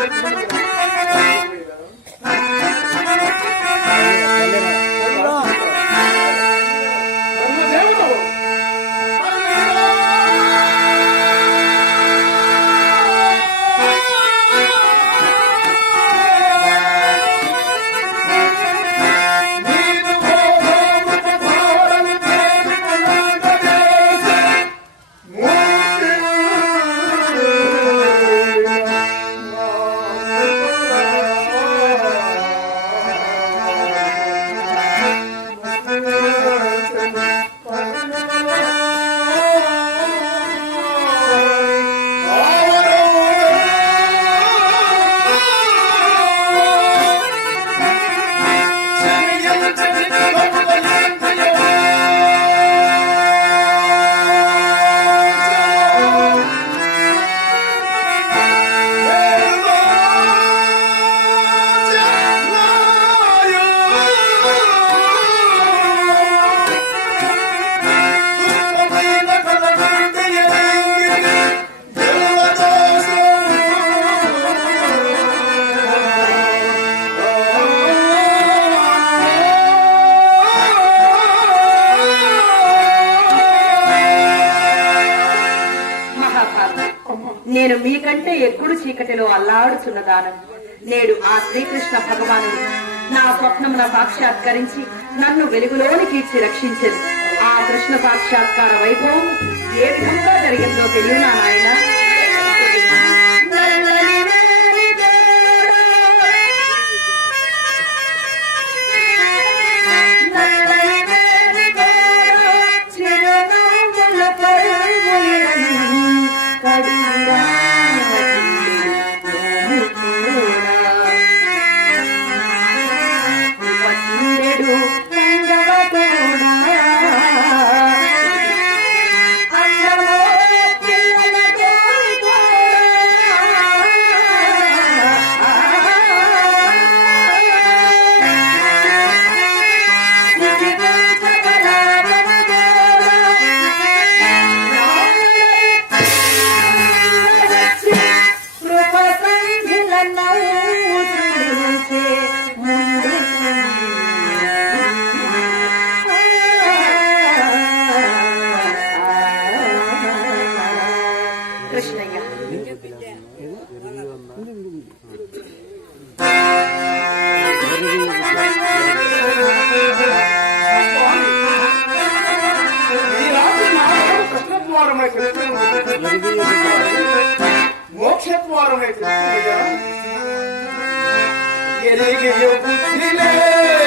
Thank you. నేను మీకంటే ఎక్కుడు చీకటిలో అల్లాడుచున్నదానం నేడు ఆ శ్రీకృష్ణ భగవానుడు నా స్వప్నమున సాక్షాత్కరించి నన్ను వెలుగులోనికి ఇచ్చి రక్షించను. ఆ కృష్ణ సాక్షాత్కార వైభవం ఏ విధంగా జరిగిందో తెలియనా నాయనా? Eline yok dile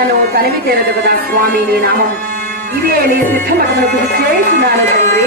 என்னனோ தலைமை தேர்ந்தவதா சுவாமி நீ நாமம் இதே நீ சித்தமகனுக்கு விசேஷமான நன்றி